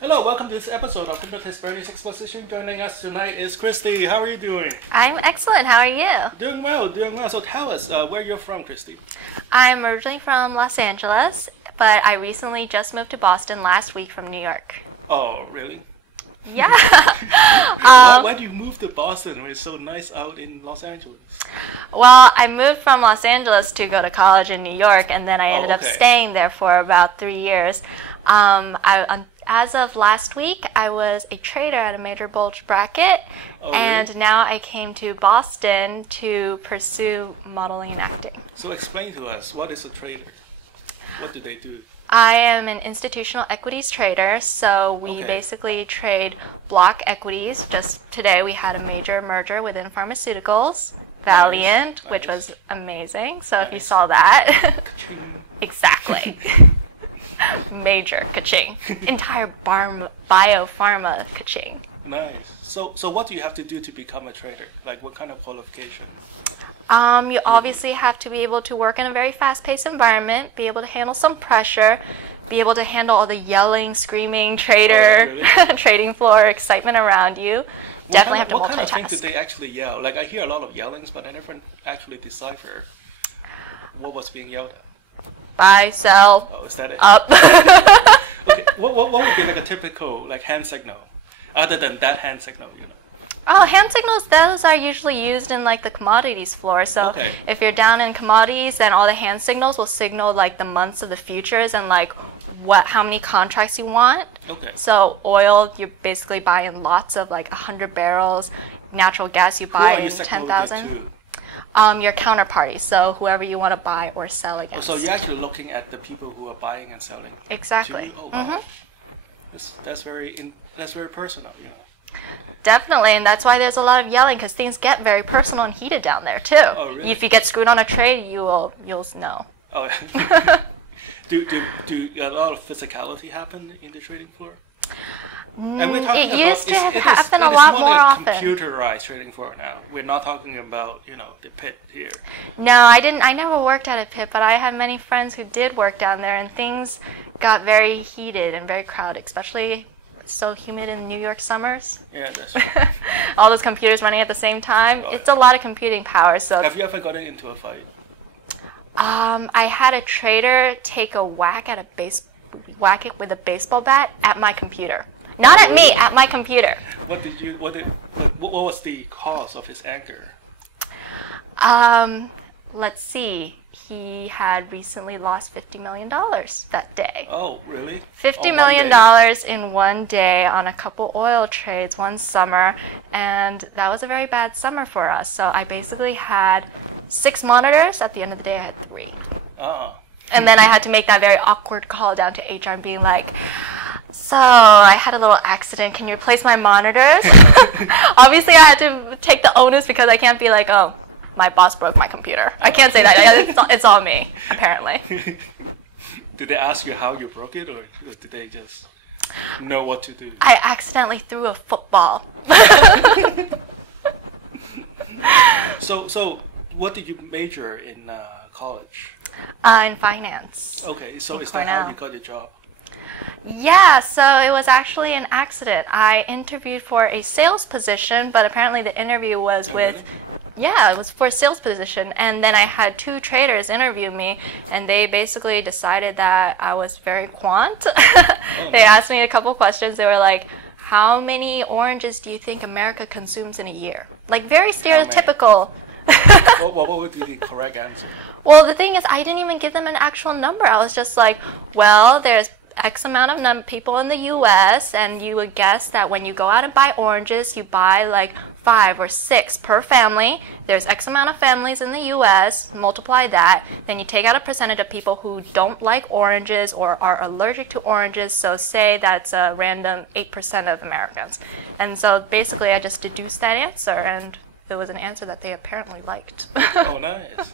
Hello, welcome to this episode of Hypnotist Exposition. Joining us tonight is Christy. How are you doing? I'm excellent. How are you? Doing well, doing well. So tell us where you're from, Christy. I'm originally from Los Angeles, but I recently just moved to Boston last week from New York. Oh, really? Yeah. Why do you move to Boston when it's so nice out in Los Angeles? Well, I moved from Los Angeles to go to college in New York, and then I ended up staying there for about 3 years. As of last week, I was a trader at a major bulge bracket, and now I came to Boston to pursue modeling and acting. So explain to us, what is a trader? What do they do? I am an institutional equities trader, so we basically trade block equities. Just today we had a major merger within pharmaceuticals, Valiant, which was amazing. So if you saw that, exactly. Major ka-ching. Entire biopharma ka-ching. Nice. So what do you have to do to become a trader? Like what kind of qualification? You obviously have to be able to work in a very fast-paced environment, be able to handle some pressure, be able to handle all the yelling, screaming, trading floor excitement around you. Definitely have to multitask. What kind of things did they actually yell? Like I hear a lot of yellings, but I never actually decipher what was being yelled at. Buy, sell, is that it? Up. Okay, what would be like a typical hand signal, other than that hand signal, you know? Oh, hand signals, those are usually used in like the commodities floor. So if you're down in commodities, then all the hand signals will signal like the months of the futures and like how many contracts you want. Okay. So oil, you're basically buying lots of like 100 barrels. Natural gas, you buy in 10,000. Your counterparty, so whoever you want to buy or sell against. So you're actually looking at the people who are buying and selling. Exactly. Oh wow. That's very personal, you know. Definitely, and that's why there's a lot of yelling, because things get very personal and heated down there too. Oh, really? If you get screwed on a trade, you'll know. Oh. do a lot of physicality happen in the trading floor? It used to happen a lot more often. Computerized trading floor now. We're not talking about the pit here. No, I didn't. I never worked at a pit, but I had many friends who did work down there, and things got very heated and very crowded, especially so humid in New York summers. Yeah, that's right. All those computers running at the same time. It's a lot of computing power. So have you ever gotten into a fight? I had a trader take a whack it with a baseball bat at my computer. Not at me, at my computer. What was the cause of his anger? Let's see. He had recently lost $50 million that day. Oh, really? $50 million in one day on a couple oil trades one summer, and that was a very bad summer for us. So I basically had 6 monitors. At the end of the day, I had 3. Oh. And then I had to make that very awkward call down to HR and being like, so I had a little accident. Can you replace my monitors? Obviously, I had to take the onus because I can't be like, oh, my boss broke my computer. I can't say that. It's all me, apparently. Did they ask you how you broke it, or did they just know what to do? I accidentally threw a football. So what did you major in college? In finance. Okay, so is Cornell. that how you got your job? Yeah, so it was actually an accident. I interviewed for a sales position, but apparently the interview was it was for a sales position. And then I had 2 traders interview me, and they basically decided that I was very quant. They asked me a couple questions. They were like, how many oranges do you think America consumes in a year? Like very stereotypical. What would be the correct answer? Well, the thing is, I didn't even give them an actual number. I was just like, well, there's X amount of people in the U.S., and you would guess that when you go out and buy oranges, you buy like 5 or 6 per family. There's X amount of families in the U.S., multiply that, then you take out a percentage of people who don't like oranges or are allergic to oranges, so say that's a random 8% of Americans. And so basically I just deduced that answer, and it was an answer that they apparently liked. Oh, nice.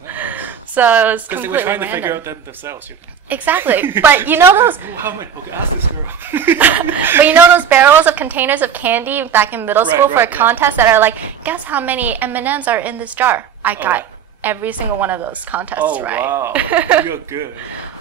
So it was completely random. Because they were trying to figure out them themselves. Exactly. But you know those... How many? Okay, ask this girl. But you know those barrels of containers of candy back in middle school for a contest that are like, guess how many M&Ms are in this jar? I got every single one of those contests right. Oh, wow. You're good.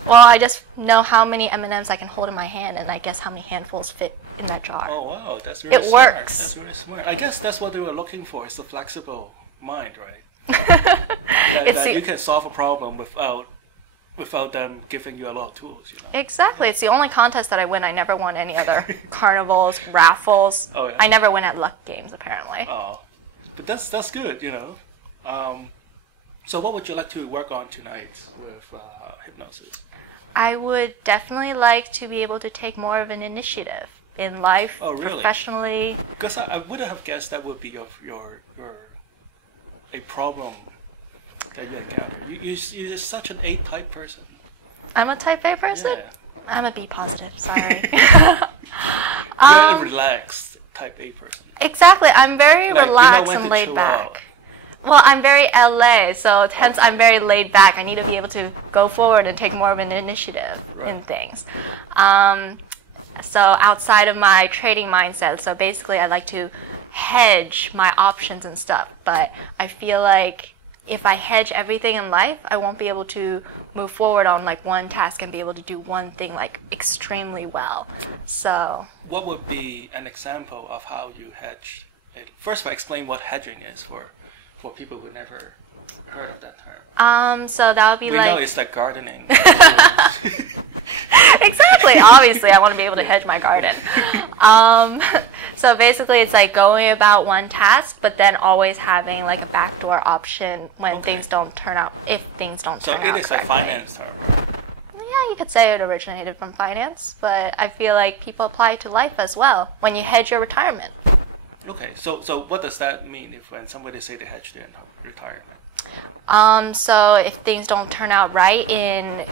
Well, I just know how many M&Ms I can hold in my hand, and I guess how many handfuls fit in that jar. Oh wow, that's really It smart. works. That's really smart. I guess that's what they were looking for. Is the flexible mind, right? that you can solve a problem without them giving you a lot of tools. You know? Exactly. It's the only contest that I win. I never won any other carnivals, raffles. Oh, yeah. I never win at luck games, apparently. Oh, but that's good. You know. So what would you like to work on tonight with hypnosis? I would definitely like to be able to take more of an initiative in life, Oh, really? professionally. Because I wouldn't have guessed that would be your a problem that you encounter. You're just such an A-type person. I'm a type A person? Yeah. I'm a B positive, sorry. You're a relaxed type A person. Exactly. I'm very Like, relaxed when and to laid chill back. out. Well, I'm very LA, so hence I'm very laid back. I need to be able to go forward and take more of an initiative in things. So outside of my trading mindset, so basically I like to hedge my options and stuff. But I feel like if I hedge everything in life, I won't be able to move forward on like one task and be able to do one thing like extremely well. So what would be an example of how you hedge it? First of all, explain what hedging is for people who never heard of that term. So that would be we like... know it's like gardening. Exactly. Obviously, I want to be able to hedge my garden. So basically, it's like going about one task, but then always having like a backdoor option when things don't turn out, if things don't turn out So it is correctly. a finance term. Yeah, you could say it originated from finance, but I feel like people apply it to life as well when you hedge your retirement. Okay, so what does that mean when somebody say they hedge their retirement? So if things don't turn out right in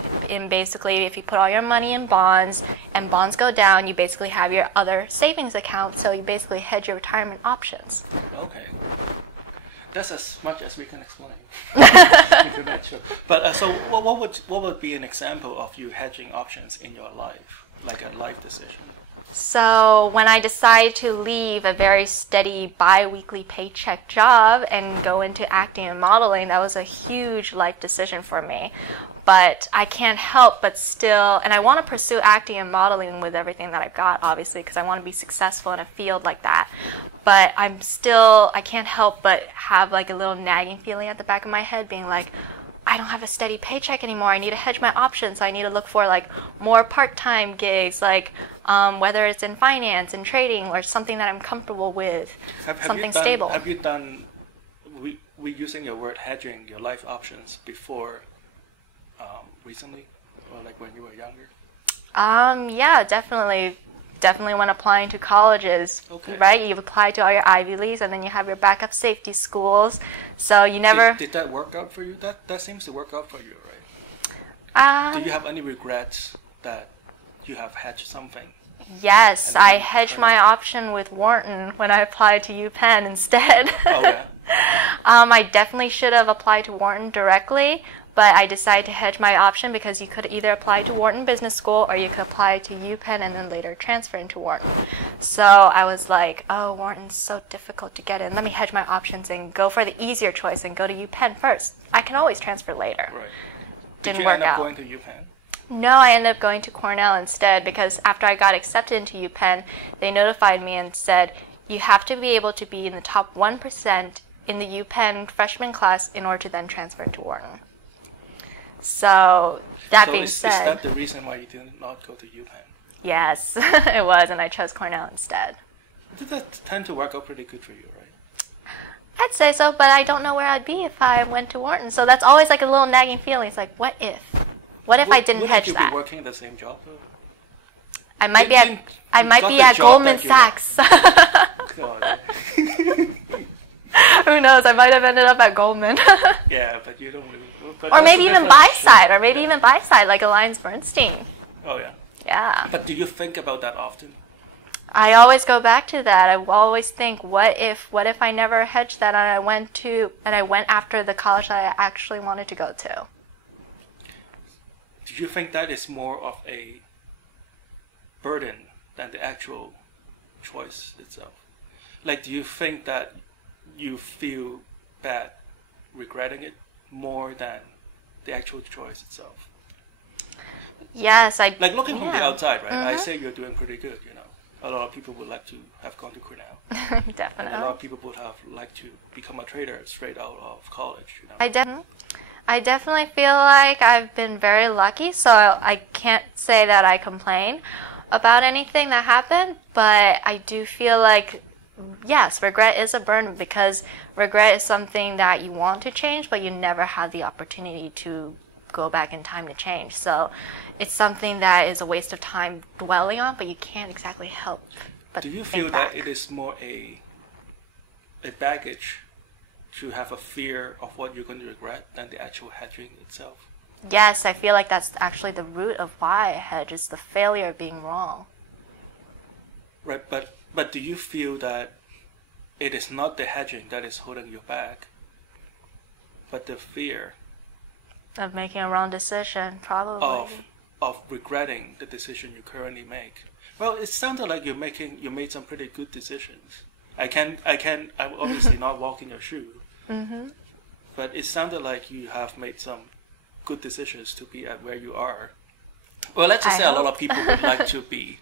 basically if you put all your money in bonds and bonds go down, you basically have your other savings account, so you basically hedge your retirement options. Okay. That's as much as we can explain. If not sure. But so what would be an example of you hedging options in your life, like a life decision? So when I decided to leave a very steady bi-weekly paycheck job and go into acting and modeling, that was a huge life decision for me. But I can't help but still, and I want to pursue acting and modeling with everything that I've got, obviously, because I want to be successful in a field like that. But I can't help but have like a little nagging feeling at the back of my head being like, I don't have a steady paycheck anymore. I need to hedge my options. I need to look for like more part-time gigs, like whether it's in finance and trading or something that I'm comfortable with, something stable. Have you done, we using your word hedging your life options before recently, or like when you were younger? Yeah, definitely. Definitely when applying to colleges, right? You apply to all your Ivy Leagues, and then you have your backup safety schools. So you never... Did that work out for you? That seems to work out for you, right? Do you have any regrets that you have hedged something? Yes, I hedged my option with Wharton when I applied to UPenn instead. Oh, yeah? I definitely should have applied to Wharton directly, but I decided to hedge my option because you could either apply to Wharton Business School or you could apply to UPenn and then later transfer into Wharton. So I was like, oh, Wharton's so difficult to get in. Let me hedge my options and go for the easier choice and go to UPenn first. I can always transfer later. Right. Didn't work out. Did you end up going to UPenn? No, I ended up going to Cornell instead because after I got accepted into UPenn, they notified me and said, you have to be able to be in the top 1% in the UPenn freshman class in order to then transfer into Wharton. So, that being said... Is that the reason why you did not go to UPenn? Yes, it was, and I chose Cornell instead. Did that tend to work out pretty good for you, right? I'd say so, but I don't know where I'd be if I went to Wharton. So that's always like a little nagging feeling. It's like, what if? What if I didn't hedge that? Wouldn't you be working the same job, though? I might be at Goldman Sachs. God. Who knows? I might have ended up at Goldman. Yeah, but you don't really... Or maybe even buy-side, like AllianceBernstein. Oh, yeah. Yeah. But do you think about that often? I always go back to that. I always think, what if I never hedged that and I went after the college that I actually wanted to go to? Do you think that is more of a burden than the actual choice itself? Like, do you think that you feel bad regretting it more than the actual choice itself? Yes, I... Like looking from the yeah. outside, right? I say you're doing pretty good, you know. A lot of people would like to have gone to Cornell. Definitely. And a lot of people would have liked to become a trader straight out of college, you know. I definitely feel like I've been very lucky, so I can't say that I complain about anything that happened, but I do feel like, yes, regret is a burden, because regret is something that you want to change, but you never have the opportunity to go back in time to change. So it's something that is a waste of time dwelling on, but you can't exactly help but do you think feel back. that it is more a baggage to have a fear of what you're going to regret than the actual hedging itself? Yes, I feel like that's actually the root of why I hedge, is the failure of being wrong. Right, but do you feel that it is not the hedging that is holding you back, but the fear Of making a wrong decision, probably. of regretting the decision you currently make? Well, it sounded like you made some pretty good decisions. I'm obviously not walking your shoe. Mm-hmm. But it sounded like you have made some good decisions to be at where you are. Well, let's just say a lot of people would like to be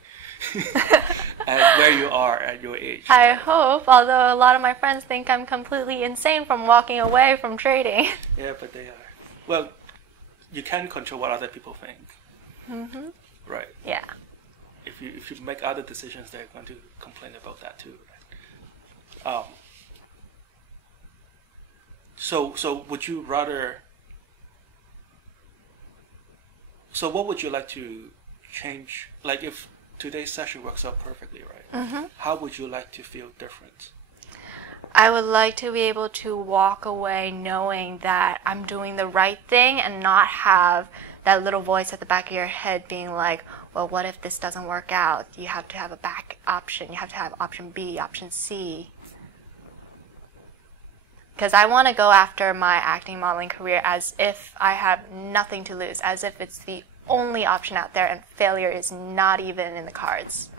at where you are at your age. I hope, although a lot of my friends think I'm completely insane from walking away from trading. Yeah, but they are. Well, you can't control what other people think. Mm-hmm. Right. Yeah. If you make other decisions, they're going to complain about that too. Right? So would you rather? So what would you like to change? Like if today's session works out perfectly, right? Mm-hmm. How would you like to feel different? I would like to be able to walk away knowing that I'm doing the right thing and not have that little voice at the back of your head being like, well, what if this doesn't work out? You have to have a back option. You have to have option B, option C. Because I want to go after my acting modeling career as if I have nothing to lose, as if it's the only option out there and failure is not even in the cards.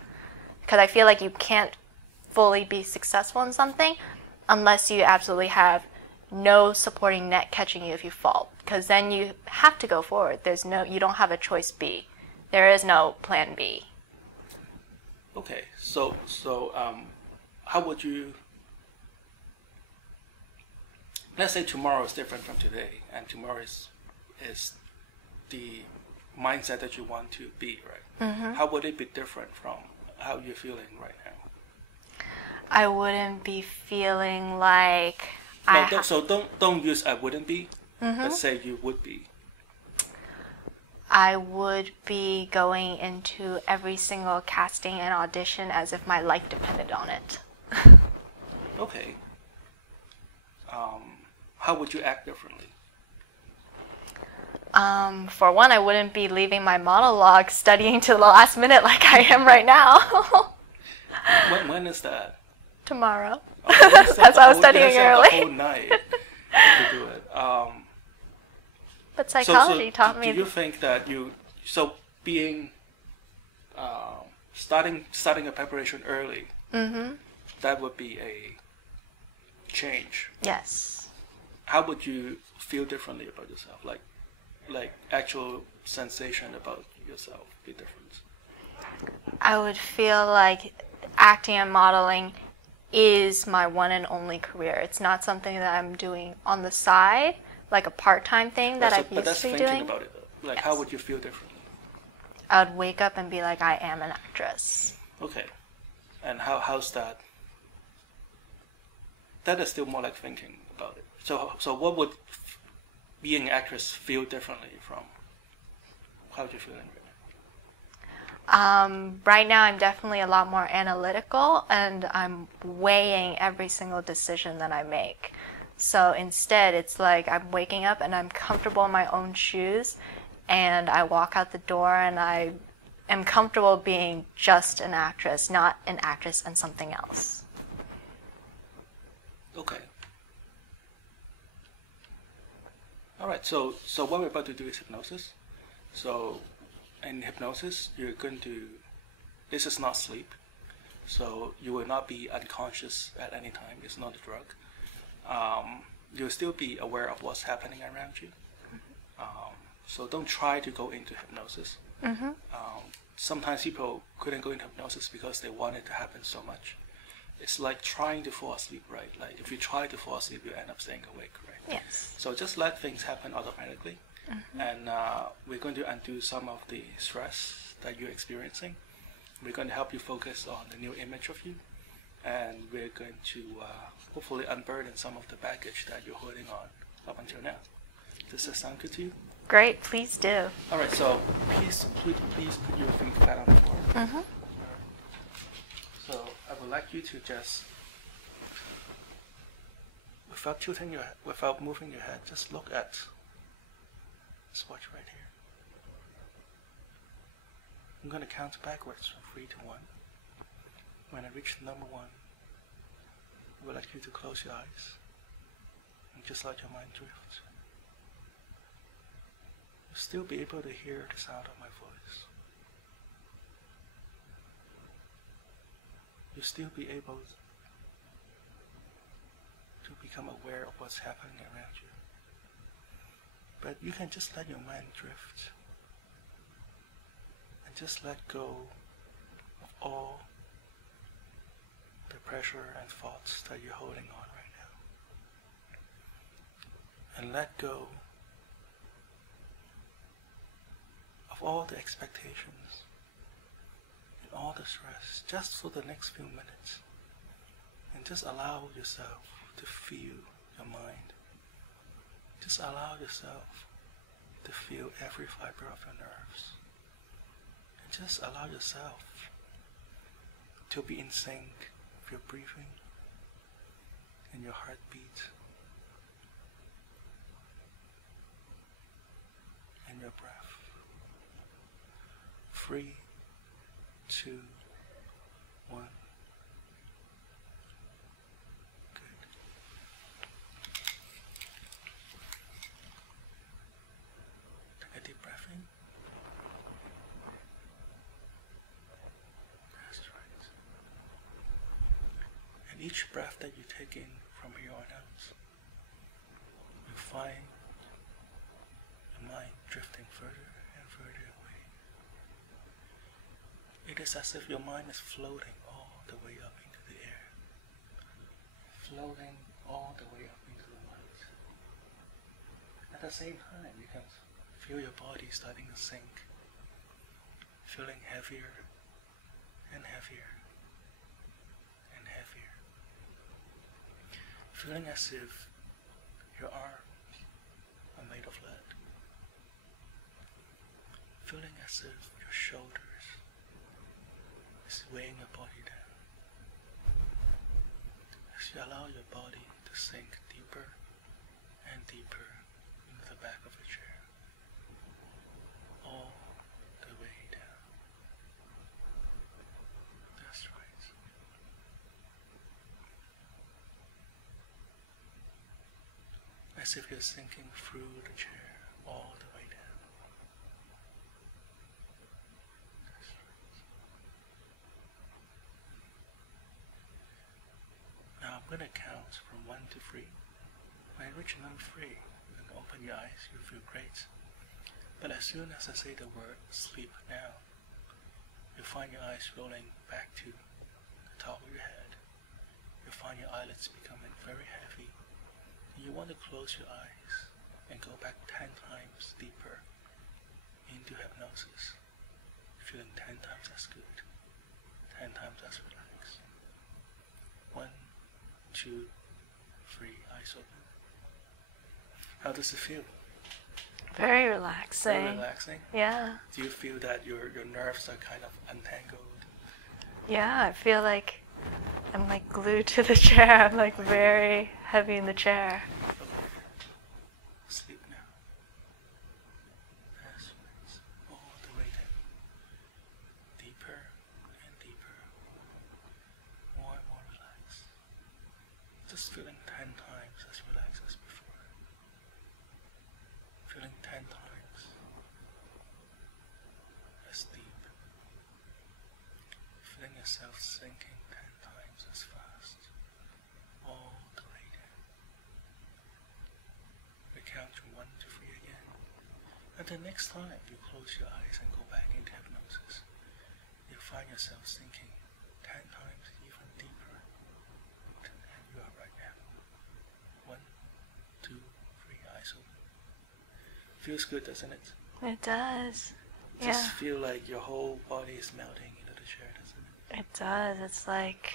Because I feel like you can't fully be successful in something unless you absolutely have no supporting net catching you if you fall. Because then you have to go forward. You don't have a choice B. There is no plan B. Okay, so how would you? Let's say tomorrow is different from today, and tomorrow is the mindset that you want to be, right? Mm-hmm. How would it be different from how you're feeling right now? I wouldn't be feeling like don't use I wouldn't be. Mm-hmm. Let's say you would be. I would be going into every single casting and audition as if my life depended on it. Okay. How would you act differently? For one, I wouldn't be leaving my monologue studying to the last minute like I am right now. When is that? Tomorrow. Oh, that's why I was studying early. The whole night to do it. But psychology taught me. Do you think that being starting a preparation early, mm-hmm. that would be a change? Yes. How would you feel differently about yourself? Like actual sensation about yourself be different? I would feel like acting and modeling is my one and only career. It's not something that I'm doing on the side, like a part-time thing that I've used to be doing. But that's thinking about it, though. Like, yes. How would you feel differently? I would wake up and be like, I am an actress. Okay. And how's that? That is still more like thinking about it. So what would being an actress feel differently from how you're feeling right now? Right now, I'm definitely a lot more analytical, and I'm weighing every single decision that I make. So instead, it's like I'm waking up and I'm comfortable in my own shoes, and I walk out the door and I am comfortable being just an actress, not an actress and something else. Okay. All right. So what we're about to do is hypnosis. So in hypnosis, you're going to. This is not sleep, so you will not be unconscious at any time. It's not a drug. You'll still be aware of what's happening around you. So don't try to go into hypnosis. Sometimes people couldn't go into hypnosis because they want it to happen so much. It's like trying to fall asleep, right? Like if you try to fall asleep, you end up staying awake, right? Yes. So just let things happen automatically. And we're going to undo some of the stress that you're experiencing. We're going to help you focus on the new image of you. And we're going to hopefully unburden some of the baggage that you're holding on up until now. Does that sound good to you? Great, please do. All right, so please put your feet flat on the floor. So I would like you to just, without moving your head, just look at this watch right here. I'm going to count backwards from 3 to 1. When I reach number 1, I would like you to close your eyes and just let your mind drift. You'll still be able to hear the sound of my voice. You'll still be able to become aware of what's happening around you. But you can just let your mind drift and just let go of all the pressure and thoughts that you're holding on right now. And let go of all the expectations and all the stress just for the next few minutes. And just allow yourself to feel your mind. Just allow yourself to feel every fiber of your nerves. And just allow yourself to be in sync with your breathing and your heartbeat and your breath. 3, 2, 1. Each breath that you take in from here on out, you find your mind drifting further and further away. It is as if your mind is floating all the way up into the air, floating all the way up into the light. At the same time, you can feel your body starting to sink, feeling heavier and heavier. Feeling as if your arms are made of lead. Feeling as if your shoulders is weighing your body down. As you allow your body to sink deeper and deeper into the back of the chair. All the way down. That's right. As if you're sinking through the chair all the way down. That's right. Now I'm going to count from 1 to 3. When I reach number 3, you can open your eyes, you'll feel great. But as soon as I say the word sleep now, you'll find your eyes rolling back to the top of your head. You'll find your eyelids becoming very heavy. You want to close your eyes and go back 10 times deeper into hypnosis, feeling 10 times as good, 10 times as relaxed. 1, 2, 3, eyes open. How does it feel? Very relaxing. Very relaxing? Yeah. Do you feel that your nerves are kind of untangled? Yeah, I feel like I'm like glued to the chair. I'm like very heavy in the chair. Sleep now. That's right. All the way down. Deeper and deeper. More and more relaxed. Just feeling 10 times as relaxed as before. Feeling 10 times as deep. Feeling yourself sinking 10 times as fast. All the way down. We count from 1 to 3 again. And the next time you close your eyes and go back into hypnosis, you'll find yourself sinking 10 times even deeper than you are right now. 1, 2, 3, eyes open. Feels good, doesn't it? It does. Just feel like your whole body is melting into the chair, doesn't it? It does. It's like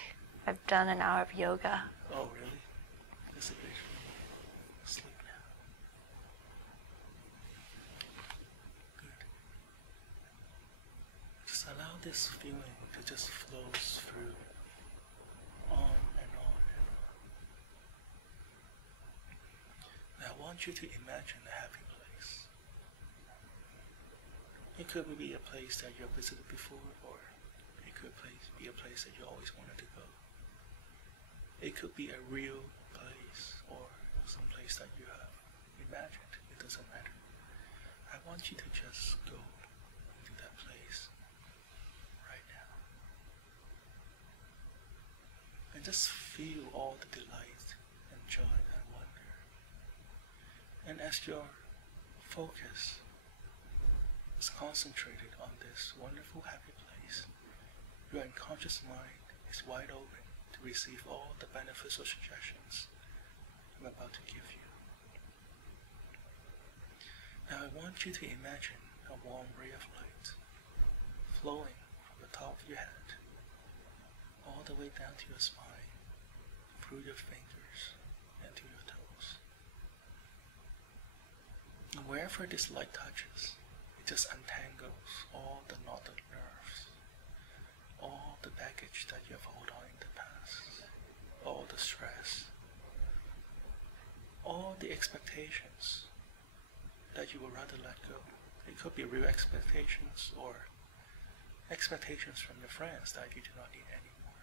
I've done an hour of yoga. Oh, really? That's a bit sleep now. Good. Just allow this feeling to just flow through, on and on and on. Now I want you to imagine a happy place. It could be a place that you've visited before, or it could be a place that you always wanted to go. It could be a real place, or some place that you have imagined. It doesn't matter. I want you to just go into that place right now. And just feel all the delight and joy and wonder. And as your focus is concentrated on this wonderful happy place, your unconscious mind is wide open to receive all the beneficial suggestions I'm about to give you. Now I want you to imagine a warm ray of light flowing from the top of your head all the way down to your spine, through your fingers and to your toes. And wherever this light touches, it just untangles all the knotted nerves, all the baggage that you have held on in the past, all the stress, all the expectations that you would rather let go. It could be real expectations or expectations from your friends that you do not need anymore.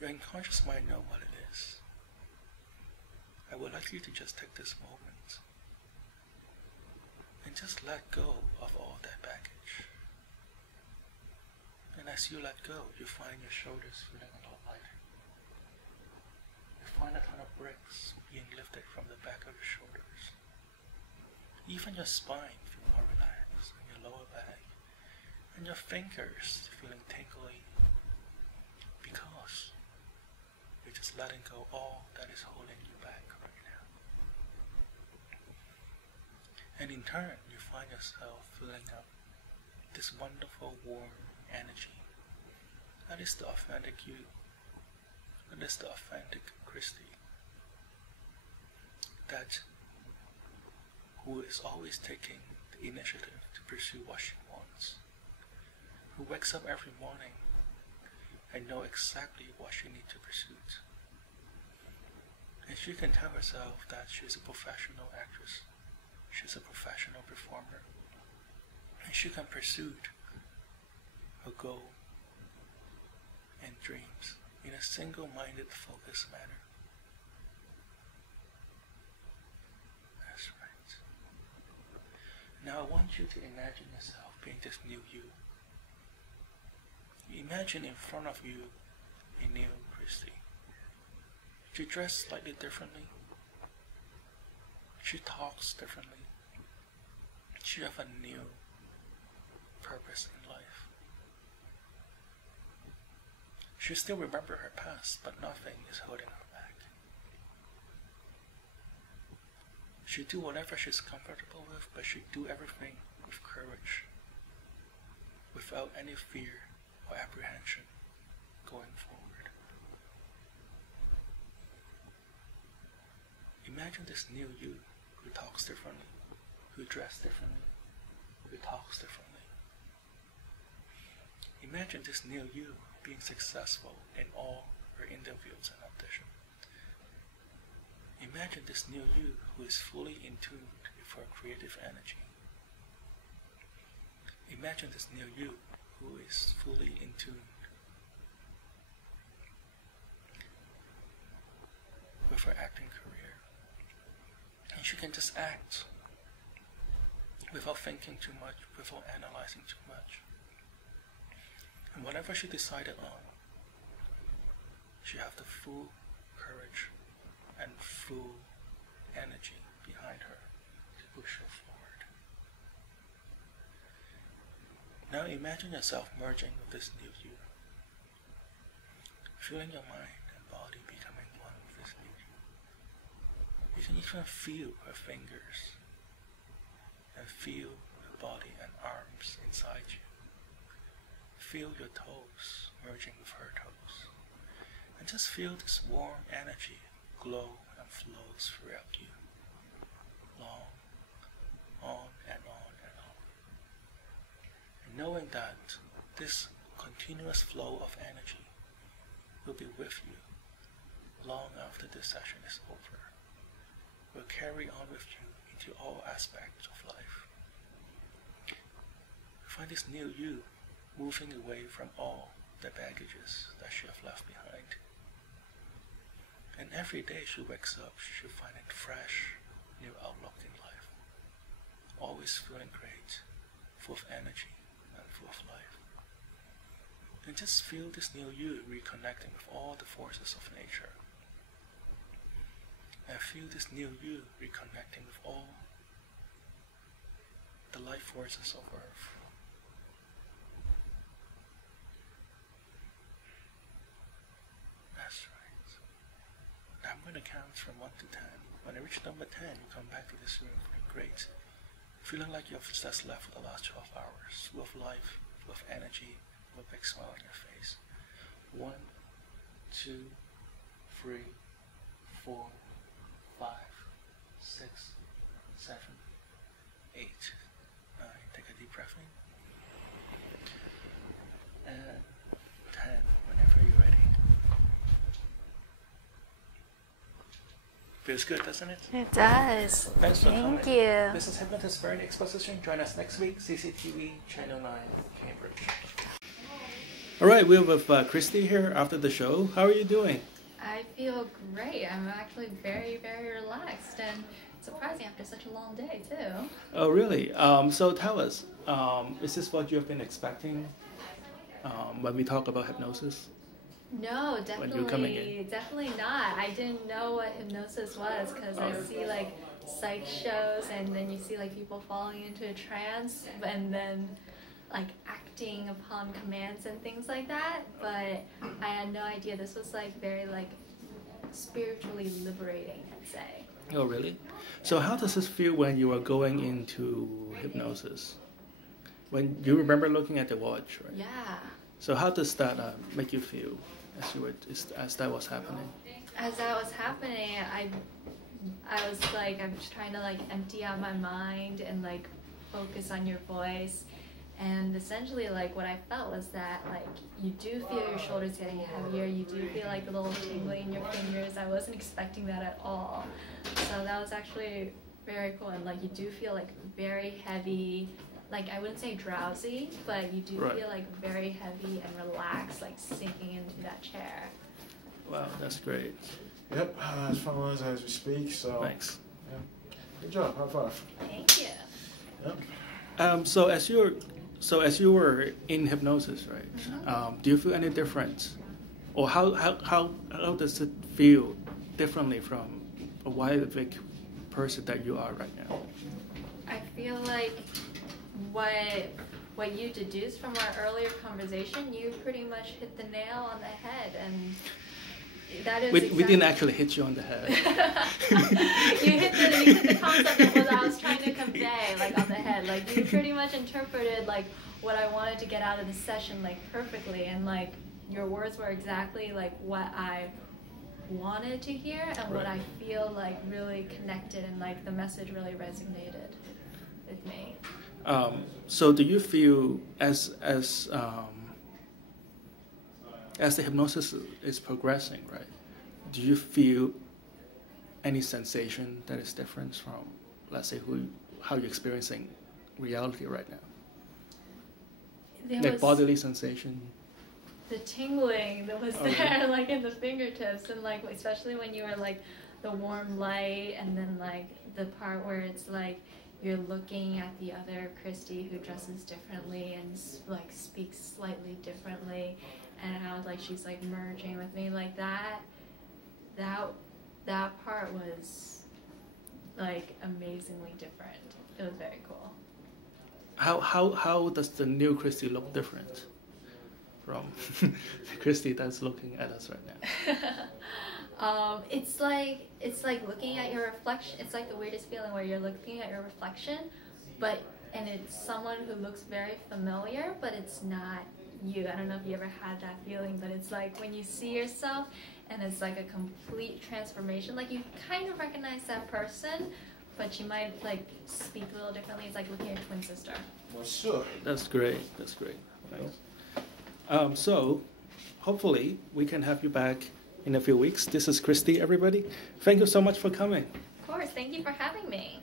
Your unconscious mind knows what it is. I would like you to just take this moment and just let go of all that baggage. And as you let go, you find your shoulders feeling a lot lighter. You find a ton of bricks being lifted from the back of your shoulders. Even your spine feels more relaxed, and your lower back, and your fingers feeling tingly, because you're just letting go all that is holding you back right now. And in turn, you find yourself filling up this wonderful warm energy. That is the authentic you. That is the authentic Christy. That who is always taking the initiative to pursue what she wants. Who wakes up every morning and knows exactly what she needs to pursue. And she can tell herself that she's a professional actress. She's a professional performer. And she can pursue her goal and dreams in a single-minded, focused manner. That's right. Now I want you to imagine yourself being this new you. You imagine in front of you a new Christy. She dresses slightly differently. She talks differently. She has a new purpose in life. She still remembers her past, but nothing is holding her back. She do whatever she's comfortable with, but she do everything with courage, without any fear or apprehension going forward. Imagine this new you who talks differently, who dresses differently, who talks differently. Imagine this new you being successful in all her interviews and auditions. Imagine this new you who is fully in tune with her creative energy. Imagine this new you who is fully in tune with her acting career. And she can just act without thinking too much, without analyzing too much. And whatever she decided on, she has the full courage and full energy behind her to push her forward. Now imagine yourself merging with this new you, feeling your mind and body becoming one with this new you. You can even feel her fingers and feel her body and arms inside you. Feel your toes merging with her toes. And just feel this warm energy glow and flows throughout you. Long, on and on and on. And knowing that this continuous flow of energy will be with you long after this session is over. Will carry on with you into all aspects of life. Find this new you moving away from all the baggages that she have left behind. And every day she wakes up, she'll find a fresh, new outlook in life. Always feeling great, full of energy and full of life. And just feel this new you reconnecting with all the forces of nature. And feel this new you reconnecting with all the life forces of Earth. That's right. Now I'm going to count from 1 to 10. When I reach number 10, you come back to this room feeling great. Feeling like you've just left for the last 12 hours, full of life, full of energy, with a big smile on your face. 1, 2, 3, 4, 5, 6, 7, 8, 9. Take a deep breath in. And 10, whenever you're ready. Feels good, doesn't it? It does. Thanks for coming. Thank you. This is Hypnotist for Exposition. Join us next week, CCTV, Channel 9, Cambridge. All right, we're with Christy here after the show. How are you doing? I feel great. I'm actually very, very relaxed and surprising after such a long day, too. Oh, really? So tell us, is this what you have been expecting when we talk about hypnosis? No, When you're coming in? definitely not. I didn't know what hypnosis was because I see like psych shows and then you see like people falling into a trance and then like acting upon commands and things like that. But I had no idea this was like very like spiritually liberating, I'd say. Oh, really? So how does this feel when you are going into hypnosis? When you remember looking at the watch, right? Yeah. So how does that make you feel as that was happening? As that was happening, I was like, I'm just trying to like empty out my mind and like focus on your voice. And essentially like what I felt was that like you do feel your shoulders getting heavier, you do feel like a little tingling in your fingers. I wasn't expecting that at all. So that was actually very cool. And like you do feel like very heavy, like I wouldn't say drowsy, but you do feel like very heavy and relaxed, like sinking into that chair. Wow, that's great. Yep, it's finalised as we speak, so... Thanks. Yeah. Good job, high five. Thank you. Yep. So as you were in hypnosis, right? Do you feel any difference, or how does it feel differently from a wide big person that you are right now? I feel like what you deduced from our earlier conversation, you pretty much hit the nail on the head, and that is we didn't actually hit you on the head. you hit the concept of what I was trying to convey, like on the head. Like you pretty much interpreted like what I wanted to get out of the session like perfectly, and like your words were exactly like what I wanted to hear and what I feel like really connected, and like the message really resonated with me. So do you feel as the hypnosis is progressing, right? Do you feel any sensation that is different from, let's say, how you're experiencing reality right now? Like bodily sensation? The tingling that was there, like in the fingertips, and like especially when you were like the warm light, and then like the part where it's like you're looking at the other Christy who dresses differently and like speaks slightly differently, and how like she's like merging with me like that. That part was like amazingly different. It was very cool. how does the new Christy look different from Christy that's looking at us right now? It's like looking at your reflection. It's like the weirdest feeling where you're looking at your reflection, and it's someone who looks very familiar, but it's not you. I don't know if you ever had that feeling, but it's like when you see yourself and it's like a complete transformation. Like you kind of recognize that person, but you might like speak a little differently. It's like looking at your twin sister. Well, sure. That's great. Thanks. So, hopefully, we can have you back in a few weeks. This is Christy, everybody. Thank you so much for coming. Of course. Thank you for having me.